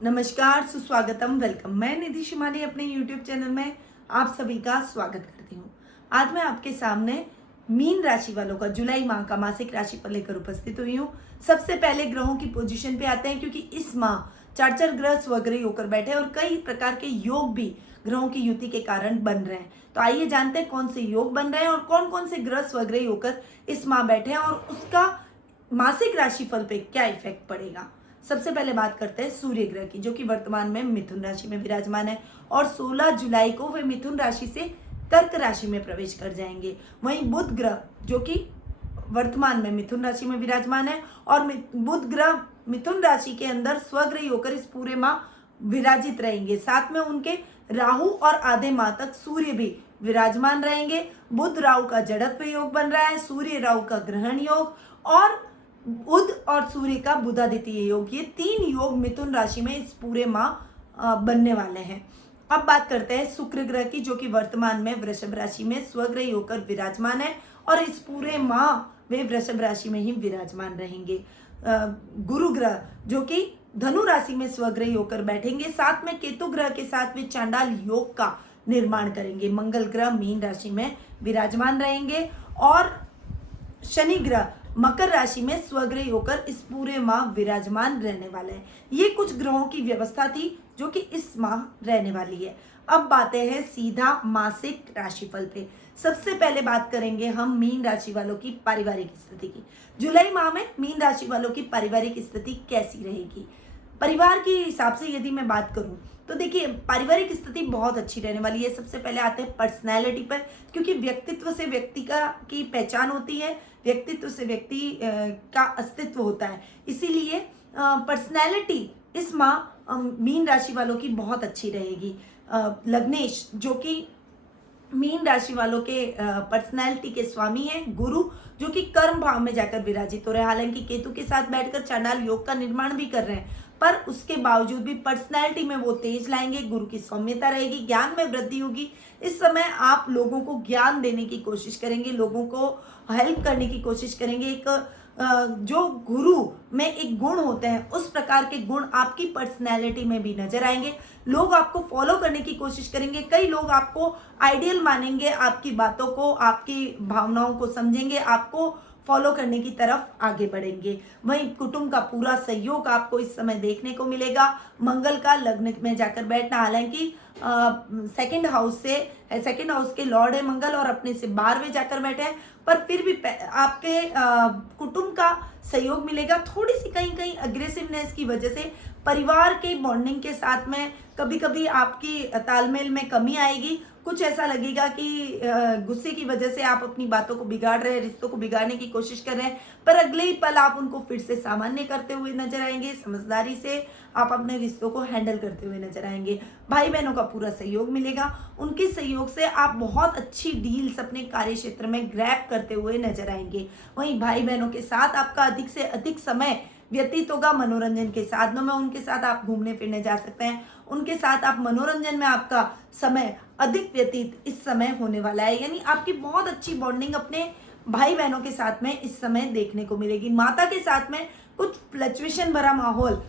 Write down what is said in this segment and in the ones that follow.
नमस्कार, सुस्वागतम, वेलकम। मैं निधि शिमानी अपने YouTube चैनल में आप सभी का स्वागत करती हूँ। आज मैं आपके सामने मीन राशि वालों का जुलाई माह का मासिक राशिफल लेकर उपस्थित हुई हूँ। सबसे पहले ग्रहों की पोजीशन पे आते हैं, क्योंकि इस माह चार ग्रह स्वग्रही होकर बैठे हैं और कई प्रकार के योग भी ग्रहों की युति के कारण बन रहे हैं। तो आइए जानते हैं कौन से योग बन रहे हैं और कौन कौन से ग्रह स्वग्रही होकर इस माह बैठे हैं और उसका मासिक राशिफल पे क्या इफेक्ट पड़ेगा। सबसे पहले बात करते हैं सूर्य ग्रह की, जो कि वर्तमान में मिथुन राशि में विराजमान है और 16 जुलाई को वे मिथुन राशि से कर्क राशि में प्रवेश कर जाएंगे। वहीं बुध ग्रह, जो कि वर्तमान में मिथुन राशि में विराजमान है और बुध ग्रह मिथुन राशि के अंदर स्वग्रही होकर इस पूरे माह विराजित रहेंगे। साथ में उनके राहु और आधे माह तक सूर्य भी विराजमान रहेंगे। बुध राहु का जड़त्व योग बन रहा है, सूर्य राहु का ग्रहण योग और बुध और सूर्य का बुधादित्य योग, ये 3 योग मिथुन राशि में इस पूरे माह बनने वाले हैं। अब बात करते हैं शुक्र ग्रह की, जो कि वर्तमान में वृषभ राशि में स्वग्रही होकर विराजमान है और इस पूरे माह वे वृषभ राशि में ही विराजमान रहेंगे। गुरु ग्रह, जो कि धनु राशि में स्वग्रही होकर बैठेंगे। साथ में केतु ग्रह के साथ वे चांडाल योग का निर्माण करेंगे। मंगल ग्रह मीन राशि में विराजमान रहेंगे और शनि ग्रह मकर राशि में स्वग्रही होकर इस पूरे माह विराजमान रहने वाले हैं। ये कुछ ग्रहों की व्यवस्था थी जो कि इस माह रहने वाली है। अब बातें हैं सीधा मासिक राशिफल पे। सबसे पहले बात करेंगे हम मीन राशि वालों की पारिवारिक स्थिति की। जुलाई माह में मीन राशि वालों की पारिवारिक स्थिति कैसी रहेगी? परिवार के हिसाब से यदि मैं बात करूं तो देखिए, पारिवारिक स्थिति बहुत अच्छी रहने वाली है। सबसे पहले आते हैं पर्सनैलिटी पर, क्योंकि व्यक्तित्व से व्यक्ति की पहचान होती है, व्यक्तित्व से व्यक्ति का अस्तित्व होता है। इसीलिए पर्सनैलिटी इस माह मीन राशि वालों की बहुत अच्छी रहेगी। लग्नेश, जो कि मीन राशि वालों के पर्सनैलिटी के स्वामी हैं, गुरु, जो कि कर्म भाव में जाकर विराजित हो रहे हैं। हालांकि केतु के साथ बैठकर चांडाल योग का निर्माण भी कर रहे हैं, पर उसके बावजूद भी पर्सनैलिटी में वो तेज लाएंगे। गुरु की सौम्यता रहेगी, ज्ञान में वृद्धि होगी। इस समय आप लोगों को ज्ञान देने की कोशिश करेंगे, लोगों को हेल्प करने की कोशिश करेंगे। एक जो गुरु में एक गुण होते हैं, उस प्रकार के गुण आपकी पर्सनैलिटी में भी नजर आएंगे। लोग आपको फॉलो करने की कोशिश करेंगे। कई लोग आपको आइडियल मानेंगे, आपकी बातों को, आपकी भावनाओं को समझेंगे, आपको फॉलो करने की तरफ आगे बढ़ेंगे। वहीं कुटुंब का पूरा सहयोग आपको इस समय देखने को मिलेगा। मंगल का लग्न में जाकर बैठना, हालांकि सेकंड हाउस के लॉर्ड है मंगल और अपने से 12वें जाकर बैठे हैं, पर फिर भी आपके कुटुंब का सहयोग मिलेगा। थोड़ी सी कहीं कहीं अग्रेसिवनेस की वजह से परिवार के बॉन्डिंग के साथ में कभी कभी आपकी तालमेल में कमी आएगी। कुछ ऐसा लगेगा कि गुस्से की वजह से आप अपनी बातों को बिगाड़ रहे हैं, रिश्तों को बिगाड़ने की कोशिश कर रहे हैं, पर अगले ही पल आप उनको फिर से सामान्य करते हुए नजर आएंगे। समझदारी से आप अपने रिश्तों को हैंडल करते हुए नजर आएंगे। भाई बहनों का पूरा सहयोग मिलेगा। उनके सहयोग से आप बहुत अच्छी डील्स अपने कार्य क्षेत्र में ग्रैब करते हुए नजर आएंगे। वहीं भाई बहनों के साथ आपका अधिक से अधिक समय व्यतीत होगा मनोरंजन के साधनों में। उनके साथ आप घूमने फिरने जा सकते हैं, उनके साथ आप मनोरंजन में आपका समय अधिक व्यतीत इस समय होने वाला है। यानी आपकी बहुत अच्छी बॉन्डिंग अपने भाई बहनों के साथ में इस समय देखने को मिलेगी। माता के साथ में कुछ फ्लक्चुएशन भरा माहौल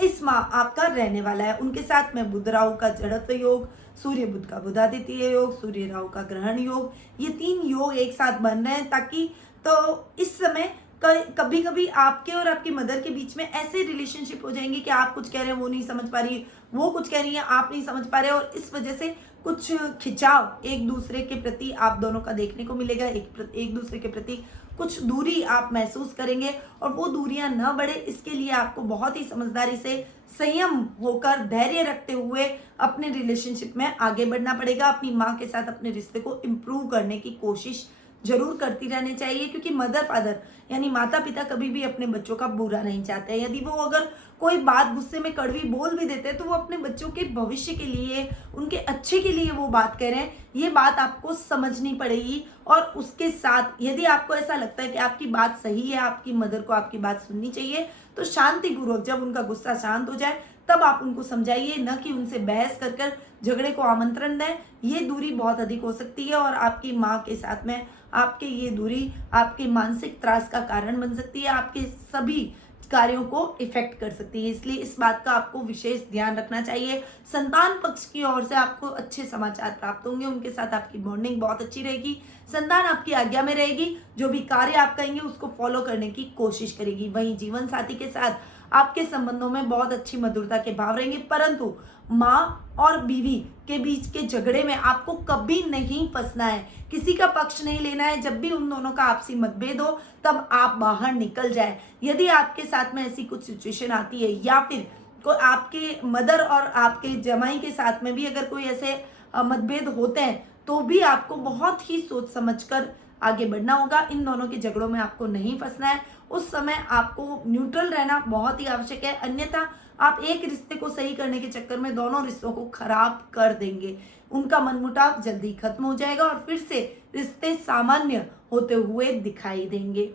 इस माह आपका रहने वाला है। उनके साथ में बुध राहु का जड़त्व योग, सूर्य बुध का बुधादित्य योग, सूर्य राहु का ग्रहण योग, ये 3 योग एक साथ बन रहे हैं, ताकि तो इस समय कभी कभी आपके और आपकी मदर के बीच में ऐसे रिलेशनशिप हो जाएंगे कि आप कुछ कह रहे हैं वो नहीं समझ पा रही, वो कुछ कह रही है आप नहीं समझ पा रहे, और इस वजह से कुछ खिंचाव एक दूसरे के प्रति आप दोनों का देखने को मिलेगा। एक दूसरे के प्रति कुछ दूरी आप महसूस करेंगे और वो दूरियां न बढ़े, इसके लिए आपको बहुत ही समझदारी से, संयम होकर, धैर्य रखते हुए अपने रिलेशनशिप में आगे बढ़ना पड़ेगा। अपनी माँ के साथ अपने रिश्ते को इम्प्रूव करने की कोशिश जरूर करती रहनी चाहिए, क्योंकि मदर फादर यानी माता पिता कभी भी अपने बच्चों का बुरा नहीं चाहते हैं। यदि वो अगर कोई बात गुस्से में कड़वी बोल भी देते हैं तो वो अपने बच्चों के भविष्य के लिए, उनके अच्छे के लिए वो बात कह रहे हैं, ये बात आपको समझनी पड़ेगी। और उसके साथ यदि आपको ऐसा लगता है कि आपकी बात सही है, आपकी मदर को आपकी बात सुननी चाहिए, तो शांतिपूर्वक जब उनका गुस्सा शांत हो जाए तब आप उनको समझाइए, न कि उनसे बहस कर झगड़े को आमंत्रण दें। ये दूरी बहुत अधिक हो सकती है और आपकी माँ के साथ में आपके ये दूरी आपके मानसिक त्रास का कारण बन सकती है। आपके सभी कार्यों को इफेक्ट कर सकती है, इसलिए इस बात का आपको विशेष ध्यान रखना चाहिए। संतान पक्ष की ओर से आपको अच्छे समाचार प्राप्त होंगे, उनके साथ आपकी बॉन्डिंग बहुत अच्छी रहेगी। संतान आपकी आज्ञा में रहेगी, जो भी कार्य आप कहेंगे उसको फॉलो करने की कोशिश करेगी। वहीं जीवन साथी के साथ आपके संबंधों में बहुत अच्छी मधुरता के भाव रहेंगे, परंतु माँ और बीवी के बीच के झगड़े में आपको कभी नहीं फंसना है, किसी का पक्ष नहीं लेना है। जब भी उन दोनों का आपसी मतभेद हो तब आप बाहर निकल जाए। यदि आपके साथ में ऐसी कुछ सिचुएशन आती है या फिर कोई आपके मदर और आपके जमाई के साथ में भी अगर कोई ऐसे मतभेद होते हैं तो भी आपको बहुत ही सोच समझकर आगे बढ़ना होगा। इन दोनों के झगड़ों में आपको नहीं फंसना है, उस समय आपको न्यूट्रल रहना बहुत ही आवश्यक है, अन्यथा आप एक रिश्ते को सही करने के चक्कर में दोनों रिश्तों को खराब कर देंगे। उनका मनमुटाव जल्दी खत्म हो जाएगा और फिर से रिश्ते सामान्य होते हुए दिखाई देंगे।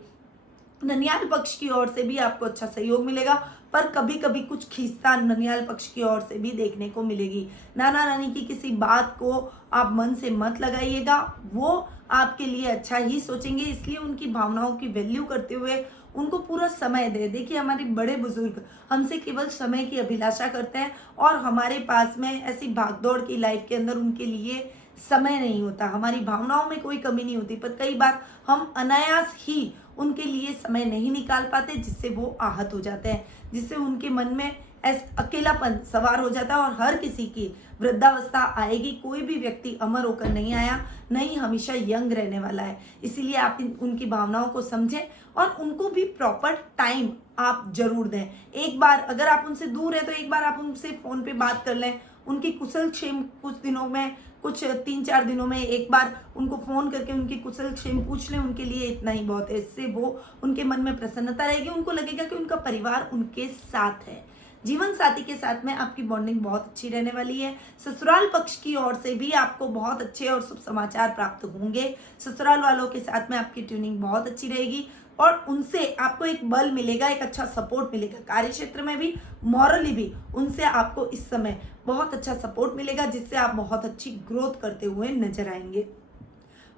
ननियाल पक्ष की ओर से भी आपको अच्छा सहयोग मिलेगा, पर कभी कभी कुछ खींचतान ननियाल पक्ष की ओर से भी देखने को मिलेगी। नाना नानी की किसी बात को आप मन से मत लगाइएगा, वो आपके लिए अच्छा ही सोचेंगे, इसलिए उनकी भावनाओं की वैल्यू करते हुए उनको पूरा समय दे। देखिए, हमारे बड़े बुजुर्ग हमसे केवल समय की अभिलाषा करते हैं और हमारे पास में ऐसी भागदौड़ की लाइफ के अंदर उनके लिए समय नहीं होता। हमारी भावनाओं में कोई कमी नहीं होती, पर कई बार हम अनायास ही उनके लिए समय नहीं निकाल पाते, जिससे वो आहत हो जाते हैं, जिससे उनके मन में अकेलापन सवार हो जाता है और हर किसी की वृद्धावस्था आएगी। कोई भी व्यक्ति अमर होकर नहीं आया, नहीं हमेशा यंग रहने वाला है। इसीलिए आप उनकी भावनाओं को समझें और उनको भी प्रॉपर टाइम आप जरूर दें। एक बार अगर आप उनसे दूर है तो एक बार आप उनसे फोन पे बात कर लें, उनकी कुशल क्षेम कुछ दिनों में, कुछ 3-4 दिनों में एक बार उनको फोन करके उनकी कुशल क्षेम पूछ लें, उनके लिए इतना ही बहुत है। इससे वो उनके मन में प्रसन्नता रहेगी, उनको लगेगा कि उनका परिवार उनके साथ है। जीवन साथी के साथ में आपकी बॉन्डिंग बहुत अच्छी रहने वाली है। ससुराल पक्ष की ओर से भी आपको बहुत अच्छे और शुभ समाचार प्राप्त होंगे। ससुराल वालों के साथ में आपकी ट्यूनिंग बहुत अच्छी रहेगी और उनसे आपको एक बल मिलेगा, एक अच्छा सपोर्ट मिलेगा। कार्य क्षेत्र में भी, मॉरली भी उनसे आपको इस समय बहुत अच्छा सपोर्ट मिलेगा, जिससे आप बहुत अच्छी ग्रोथ करते हुए नजर आएंगे।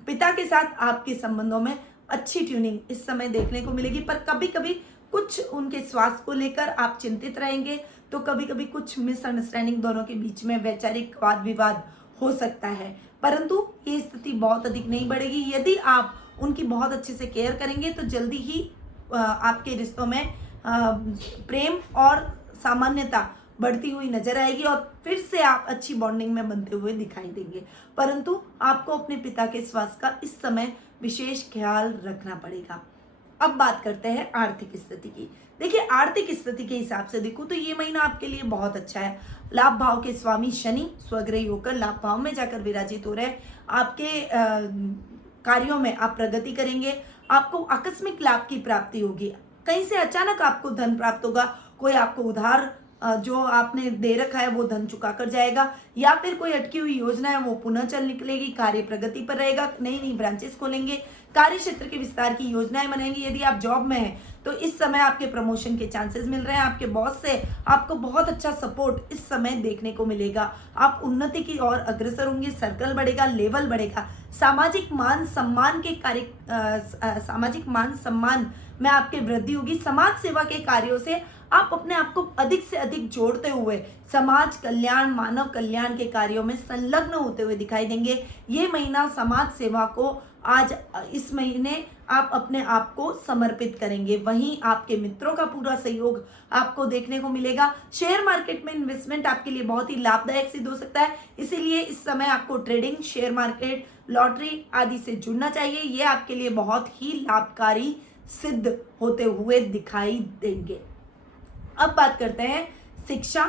पिता के साथ आपके संबंधों में अच्छी ट्यूनिंग इस समय देखने को मिलेगी, पर कभी कभी कुछ उनके स्वास्थ्य को लेकर आप चिंतित रहेंगे, तो कभी कभी कुछ मिसअंडरस्टैंडिंग दोनों के बीच में वैचारिक वाद विवाद हो सकता है, परंतु ये स्थिति बहुत अधिक नहीं बढ़ेगी। यदि आप उनकी बहुत अच्छे से केयर करेंगे तो जल्दी ही आपके रिश्तों में प्रेम और सामान्यता बढ़ती हुई नजर आएगी और फिर से आप अच्छी बॉन्डिंग में बनते हुए दिखाई देंगे। परंतु आपको अपने पिता के स्वास्थ्य का इस समय विशेष ख्याल रखना पड़ेगा। अब बात करते हैं आर्थिक स्थिति की। देखिए, आर्थिक स्थिति के हिसाब से देखो तो ये महीना आपके लिए बहुत अच्छा है। लाभ भाव के स्वामी शनि स्वग्रही होकर लाभ भाव में जाकर विराजित हो रहे हैं। आपके कार्यों में आप प्रगति करेंगे, आपको आकस्मिक लाभ की प्राप्ति होगी, कहीं से अचानक आपको धन प्राप्त होगा, कोई आपको उधार जो आपने दे रखा है वो धन चुका कर जाएगा, या फिर कोई अटकी हुई योजना है वो पुनः चल निकलेगी, कार्य प्रगति पर रहेगा, नई नई ब्रांचेस खोलेंगे, कार्य क्षेत्र के विस्तार की योजनाएं बनाएंगी। यदि आप जॉब में हैं तो इस समय आपके प्रमोशन के चांसेस मिल रहे हैं, आपके बॉस से आपको बहुत अच्छा सपोर्ट इस समय देखने को मिलेगा, आप उन्नति की ओर अग्रसर होंगे, सर्कल बढ़ेगा, लेवल बढ़ेगा, सामाजिक मान सम्मान के सामाजिक मान सम्मान में आपके वृद्धि होगी। समाज सेवा के कार्यों से आप अपने आप को अधिक से अधिक जोड़ते हुए समाज कल्याण, मानव कल्याण के कार्यों में संलग्न होते हुए दिखाई देंगे। ये महीना समाज सेवा को आज इस महीने आप अपने आप को समर्पित करेंगे। वहीं आपके मित्रों का पूरा सहयोग आपको देखने को मिलेगा। शेयर मार्केट में इन्वेस्टमेंट आपके लिए बहुत ही लाभदायक सिद्ध हो सकता है, इसीलिए इस समय आपको ट्रेडिंग, शेयर मार्केट, लॉटरी आदि से जुड़ना चाहिए। ये आपके लिए बहुत ही लाभकारी सिद्ध होते हुए दिखाई देंगे। अब बात करते हैं शिक्षा,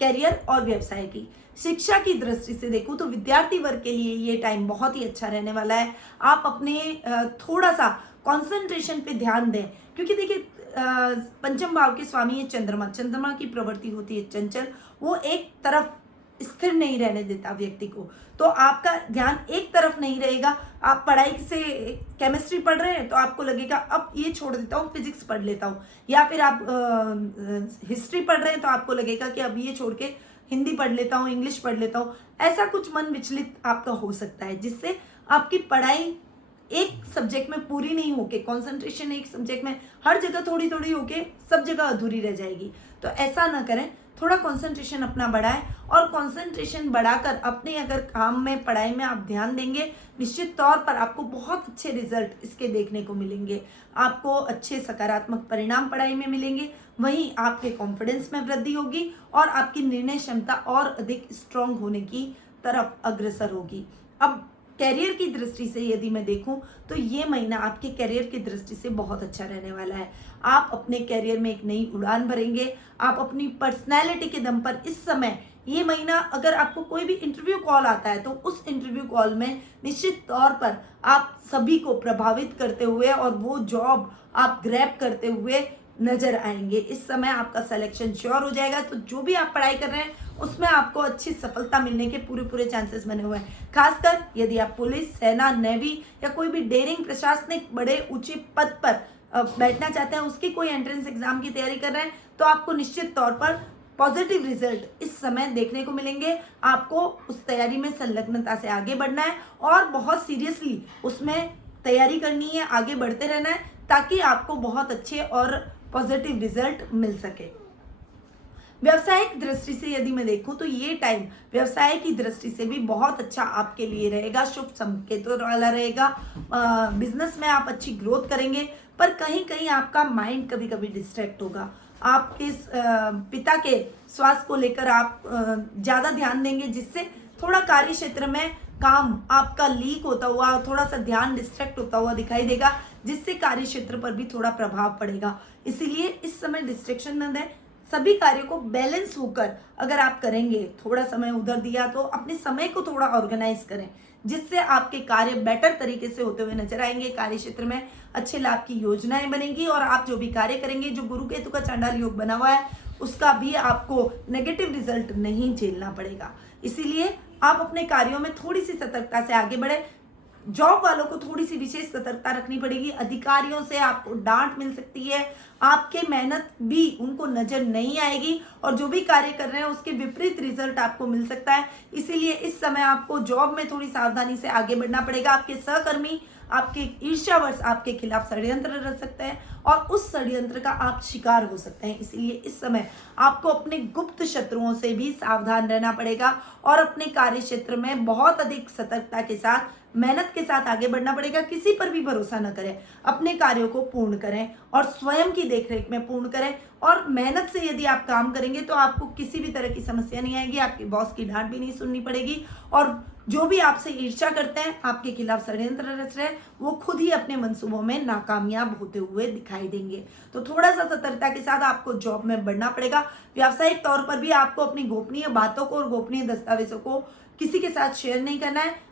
करियर और व्यवसाय की। शिक्षा की दृष्टि से देखूं तो विद्यार्थी वर्ग के लिए ये टाइम बहुत ही अच्छा रहने वाला है। आप अपने थोड़ा सा कंसंट्रेशन पे ध्यान दें, क्योंकि देखिए पंचम भाव के स्वामी है चंद्रमा। चंद्रमा की प्रवृत्ति होती है चंचल, वो एक तरफ स्थिर नहीं रहने देता व्यक्ति को, तो आपका ध्यान एक तरफ नहीं रहेगा। आप पढ़ाई से केमिस्ट्री पढ़ रहे हैं तो आपको लगेगा अब ये छोड़ देता हूँ, फिजिक्स पढ़ लेता हूँ, या फिर आप हिस्ट्री पढ़ रहे हैं तो आपको लगेगा कि अब ये छोड़ के हिंदी पढ़ लेता हूँ, इंग्लिश पढ़ लेता हूँ। ऐसा कुछ मन विचलित आपका हो सकता है, जिससे आपकी पढ़ाई एक सब्जेक्ट में पूरी नहीं होके, कंसंट्रेशन एक सब्जेक्ट में हर जगह थोड़ी थोड़ी होके सब जगह अधूरी रह जाएगी। तो ऐसा ना करें, थोड़ा कंसंट्रेशन अपना बढ़ाएं और कंसंट्रेशन बढ़ाकर अपने अगर काम में, पढ़ाई में आप ध्यान देंगे, निश्चित तौर पर आपको बहुत अच्छे रिजल्ट इसके देखने को मिलेंगे। आपको अच्छे सकारात्मक परिणाम पढ़ाई में मिलेंगे, वहीं आपके कॉन्फिडेंस में वृद्धि होगी और आपकी निर्णय क्षमता और अधिक स्ट्रांग होने की तरफ अग्रसर होगी। अब कैरियर की दृष्टि से यदि मैं देखूं तो ये महीना आपके कैरियर की दृष्टि से बहुत अच्छा रहने वाला है। आप अपने कैरियर में एक नई उड़ान भरेंगे। आप अपनी पर्सनैलिटी के दम पर इस समय, ये महीना अगर आपको कोई भी इंटरव्यू कॉल आता है तो उस इंटरव्यू कॉल में निश्चित तौर पर आप सभी को प्रभावित करते हुए और वो जॉब आप ग्रैब करते हुए नजर आएंगे। इस समय आपका सिलेक्शन श्योर हो जाएगा। तो जो भी आप पढ़ाई कर रहे हैं उसमें आपको अच्छी सफलता मिलने के पूरे चांसेस बने हुए हैं। खासकर यदि आप पुलिस, सेना, नेवी या कोई भी डेयरिंग, प्रशासनिक बड़े ऊंचे पद पर बैठना चाहते हैं, उसकी कोई एंट्रेंस एग्जाम की तैयारी कर रहे हैं, तो आपको निश्चित तौर पर पॉजिटिव रिजल्ट इस समय देखने को मिलेंगे। आपको उस तैयारी में संलग्नता से आगे बढ़ना है और बहुत सीरियसली उसमें तैयारी करनी है, आगे बढ़ते रहना है, ताकि आपको बहुत अच्छे और पॉजिटिव रिजल्ट मिल सके। व्यवसायिक दृष्टि से यदि मैं देखूं तो ये टाइम व्यवसाय की दृष्टि से भी बहुत अच्छा आपके लिए रहेगा, शुभ संकेतों वाला रहेगा। बिजनेस में आप अच्छी ग्रोथ करेंगे, पर कहीं कहीं आपका माइंड कभी कभी डिस्ट्रैक्ट होगा। आपके पिता के स्वास्थ्य को लेकर आप ज्यादा ध्यान देंगे, जिससे थोड़ा कार्य क्षेत्र में काम आपका लीक होता हुआ, थोड़ा सा ध्यान डिस्ट्रैक्ट होता हुआ दिखाई देगा, जिससे कार्य क्षेत्र पर भी थोड़ा प्रभाव पड़ेगा। इसीलिए इस समय डिस्ट्रैक्शन न दें, सभी कार्यों को बैलेंस होकर अगर आप करेंगे, थोड़ा समय उधर दिया तो अपने समय को थोड़ा ऑर्गेनाइज करें, जिससे आपके कार्य बेटर तरीके से होते हुए नजर आएंगे। कार्य क्षेत्र में अच्छे लाभ की योजनाएं बनेंगी और आप जो भी कार्य करेंगे, जो गुरु केतु का चांडाल योग बना हुआ है, उसका भी आपको नेगेटिव रिजल्ट नहीं झेलना पड़ेगा। इसीलिए आप अपने कार्यों में थोड़ी सी सतर्कता से आगे बढ़े। जॉब वालों को थोड़ी सी विशेष सतर्कता रखनी पड़ेगी। अधिकारियों से आपको डांट मिल सकती है, आपके मेहनत भी उनको नजर नहीं आएगी और जो भी कार्य कर रहे हैं उसके विपरीत रिजल्ट आपको मिल सकता है। इसीलिए इस समय आपको जॉब में थोड़ी सावधानी से आगे बढ़ना पड़ेगा। आपके सहकर्मी आपके ईर्ष्यावश आपके खिलाफ षड्यंत्र रच सकते हैं और उस षड्यंत्र का आप शिकार हो सकते हैं। इसलिए इस समय आपको अपने गुप्त शत्रुओं से भी सावधान रहना पड़ेगा और अपने कार्य क्षेत्र में बहुत अधिक सतर्कता के साथ, मेहनत के साथ आगे बढ़ना पड़ेगा। किसी पर भी भरोसा न करें, अपने कार्यों को पूर्ण करें और स्वयं की देखरेख में पूर्ण करें। और मेहनत से यदि आप काम करेंगे तो आपको किसी भी तरह की समस्या नहीं आएगी, आपके बॉस की डांट भी नहीं सुननी पड़ेगी और जो भी आपसे ईर्ष्या करते हैं, आपके खिलाफ षड्यंत्र रच रहे हैं, वो खुद ही अपने मंसूबों में नाकामयाब होते हुए दिखाई देंगे। तो थोड़ा सा सतर्कता के साथ आपको जॉब में बढ़ना पड़ेगा। व्यावसायिक तौर पर भी आपको अपनी गोपनीय बातों को और गोपनीय दस्तावेजों को किसी के साथ शेयर नहीं करना है।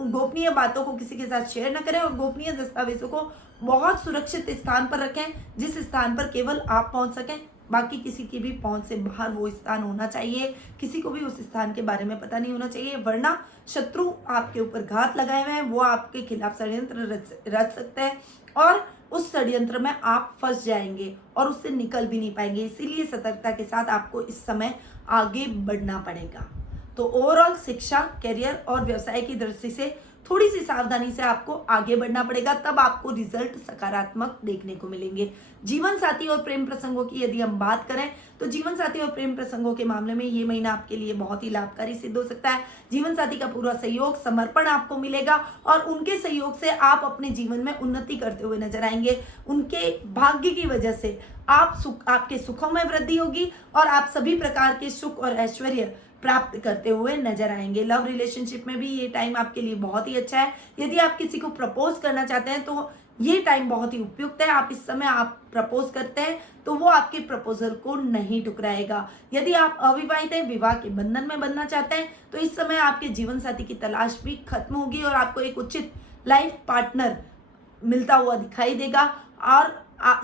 गोपनीय बातों को किसी के साथ शेयर न करें और गोपनीय दस्तावेजों को बहुत सुरक्षित स्थान पर रखें, जिस स्थान पर केवल आप पहुंच सकें। बाकी किसी की भी पहुंच से बाहर वो स्थान होना चाहिए, किसी को भी उस स्थान के बारे में पता नहीं होना चाहिए, वरना शत्रु आपके ऊपर घात लगाए हुए हैं, वो आपके खिलाफ षड्यंत्र रच सकते हैं और उस षड्यंत्र में आप फंस जाएंगे और उससे निकल भी नहीं पाएंगे। इसीलिए सतर्कता के साथ आपको इस समय आगे बढ़ना पड़ेगा। तो ओवरऑल शिक्षा, करियर और व्यवसाय की दृष्टि से थोड़ी सी सावधानी से आपको आगे बढ़ना पड़ेगा, तब आपको रिजल्ट सकारात्मक देखने को मिलेंगे। जीवन साथी और प्रेम प्रसंगों की यदि हम बात करें तो जीवन साथी और प्रेम प्रसंगों के मामले में ये महीना आपके लिए बहुत ही लाभकारी सिद्ध हो सकता है। जीवन साथी का पूरा सहयोग, समर्पण आपको मिलेगा और उनके सहयोग से आप अपने जीवन में उन्नति करते हुए नजर आएंगे। उनके भाग्य की वजह से आपके सुखों में वृद्धि होगी और आप सभी प्रकार के सुख और ऐश्वर्य प्राप्त करते हुए नजर आएंगे। लव रिलेशनशिप में भी ये टाइम आपके लिए बहुत ही अच्छा है। यदि आप किसी को प्रपोज करना चाहते हैं तो ये टाइम बहुत ही उपयुक्त है। आप इस समय आप प्रपोज करते हैं तो वो आपके प्रपोजल को नहीं ठुकराएगा। यदि आप अविवाहित हैं, विवाह के बंधन में बनना चाहते हैं, तो इस समय आपके जीवन साथी की तलाश भी खत्म होगी और आपको एक उचित लाइफ पार्टनर मिलता हुआ दिखाई देगा और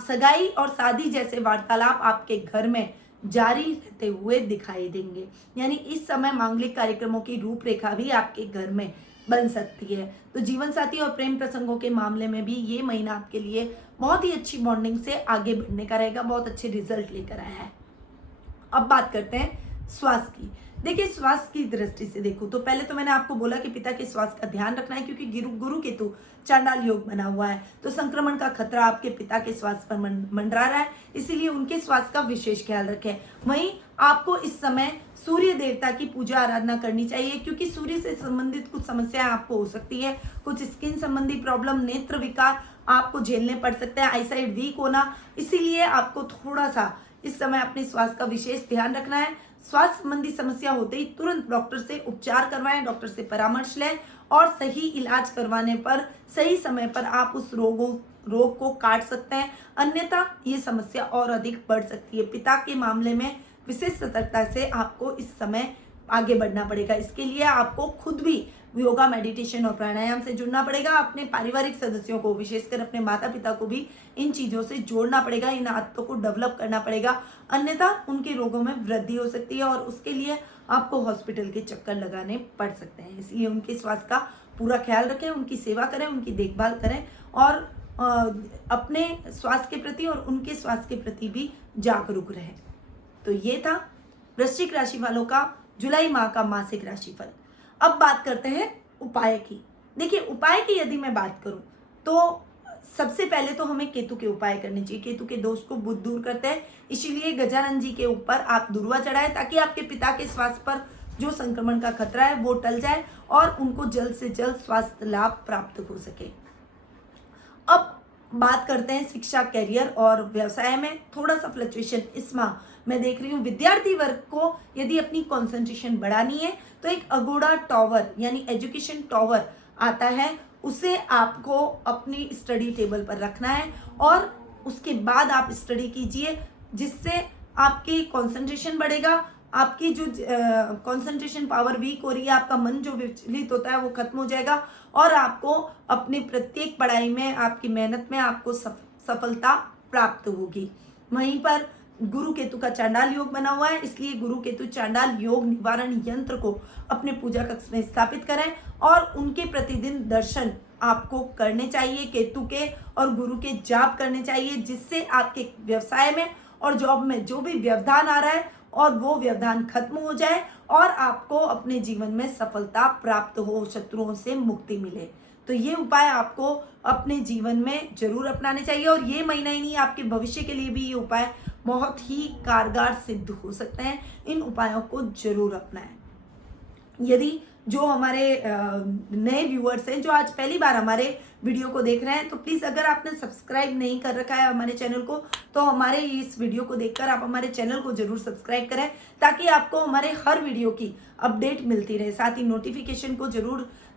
सगाई और शादी जैसे वार्तालाप आपके घर में जारी रहते हुए दिखाई देंगे। यानी इस समय मांगलिक कार्यक्रमों की रूपरेखा भी आपके घर में बन सकती है। तो जीवन साथी और प्रेम प्रसंगों के मामले में भी ये महीना आपके लिए बहुत ही अच्छी बॉन्डिंग से आगे बढ़ने का रहेगा, बहुत अच्छे रिजल्ट लेकर आया है। अब बात करते हैं स्वास्थ्य की। देखिए स्वास्थ्य की दृष्टि से देखो तो पहले तो मैंने आपको बोला कि पिता के स्वास्थ्य का ध्यान रखना है, क्योंकि गुरु केतु चांडाल योग बना हुआ है, तो संक्रमण का खतरा आपके पिता के स्वास्थ्य पर मंडरा रहा है, इसीलिए उनके स्वास्थ्य का विशेष ख्याल रखें। वहीं आपको इस समय सूर्य देवता की पूजा आराधना करनी चाहिए, क्योंकि सूर्य से संबंधित कुछ समस्याएं आपको हो सकती है, कुछ स्किन संबंधी प्रॉब्लम, नेत्र विकार आपको झेलने पड़ सकते हैं, आईसाइट वीक होना, इसीलिए आपको थोड़ा सा इस समय अपने स्वास्थ्य का विशेष ध्यान रखना है। स्वास्थ्य संबंधी समस्या होते ही तुरंत डॉक्टर से उपचार करवाएं, डॉक्टर से परामर्श लें और सही इलाज करवाने पर सही समय पर आप उस रोग को काट सकते हैं, अन्यथा ये समस्या और अधिक बढ़ सकती है। पिता के मामले में विशेष सतर्कता से आपको इस समय आगे बढ़ना पड़ेगा। इसके लिए आपको खुद भी योगा, मेडिटेशन और प्राणायाम से जुड़ना पड़ेगा। अपने पारिवारिक सदस्यों को, विशेषकर अपने माता पिता को भी इन चीजों से जोड़ना पड़ेगा, इन आदतों को डेवलप करना पड़ेगा, अन्यथा उनके रोगों में वृद्धि हो सकती है और उसके लिए आपको हॉस्पिटल के चक्कर लगाने पड़ सकते हैं। इसलिए उनके स्वास्थ्य का पूरा ख्याल रखें, उनकी सेवा करें, उनकी देखभाल करें और अपने स्वास्थ्य के प्रति और उनके स्वास्थ्य के प्रति भी जागरूक रहें। तो ये था वृश्चिक राशि वालों का जुलाई माह का मासिक राशिफल। अब बात करते हैं उपाय की। देखिए उपाय की यदि मैं बात करूं तो सबसे पहले तो हमें केतु के उपाय करने चाहिए। केतु के दोष को बुध दूर करते हैं, इसीलिए गजानन जी के ऊपर आप दुर्वा चढ़ाएं, ताकि आपके पिता के स्वास्थ्य पर जो संक्रमण का खतरा है वो टल जाए और उनको जल्द से जल्द स्वास्थ्य लाभ प्राप्त हो सके। अब बात करते हैं शिक्षा, करियर और व्यवसाय में थोड़ा सा फ्लक्चुएशन इस माह मैं देख रही हूँ। विद्यार्थी वर्ग को यदि अपनी कंसंट्रेशन बढ़ानी है तो एक अगोड़ा टॉवर यानी एजुकेशन टॉवर आता है, उसे आपको अपनी स्टडी टेबल पर रखना है और उसके बाद आप स्टडी कीजिए, जिससे आपकी कंसंट्रेशन बढ़ेगा, आपकी जो कंसंट्रेशन पावर वीक हो रही है, आपका मन जो विचलित होता है वो खत्म हो जाएगा और आपको अपने प्रत्येक पढ़ाई में, आपकी मेहनत में आपको सफलता प्राप्त होगी। वहीं पर गुरु केतु का चांडाल योग बना हुआ है, इसलिए गुरु केतु चांडाल योग निवारण यंत्र को अपने पूजा कक्ष में स्थापित करें और उनके प्रतिदिन दर्शन आपको करने चाहिए। केतु के और गुरु के जाप करने चाहिए, जिससे आपके व्यवसाय में और जॉब में जो भी व्यवधान आ रहा है और वो व्यवधान खत्म हो जाए और आपको अपने जीवन में सफलता प्राप्त हो, शत्रुओं से मुक्ति मिले। तो ये उपाय आपको अपने जीवन में जरूर अपनाने चाहिए और ये महीना ही नहीं, आपके भविष्य के लिए भी ये उपाय बहुत ही कारगर सिद्ध हो सकते हैं। इन उपायों को जरूर अपनाएं। यदि जो हमारे नए व्यूअर्स हैं जो आज पहली बार हमारे वीडियो को देख रहे हैं, तो प्लीज़ अगर आपने सब्सक्राइब नहीं कर रखा है हमारे चैनल को, तो हमारे इस वीडियो को देखकर आप हमारे चैनल को जरूर सब्सक्राइब करें, ताकि आपको हमारे हर वीडियो की अपडेट मिलती रहे। साथ ही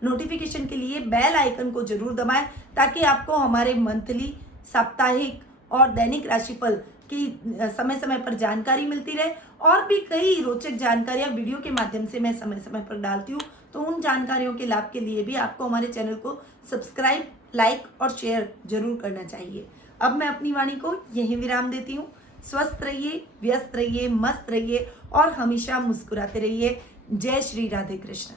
नोटिफिकेशन के लिए बेल आइकन को जरूर दबाएं, ताकि आपको हमारे मंथली, साप्ताहिक और दैनिक राशिफल की समय समय पर जानकारी मिलती रहे। और भी कई रोचक जानकारियां वीडियो के माध्यम से मैं समय समय पर डालती हूँ, तो उन जानकारियों के लाभ के लिए भी आपको हमारे चैनल को सब्सक्राइब, लाइक और शेयर जरूर करना चाहिए। अब मैं अपनी वाणी को यहीं विराम देती हूँ। स्वस्थ रहिए, व्यस्त रहिए, मस्त रहिए और हमेशा मुस्कुराते रहिए। जय श्री राधे कृष्ण।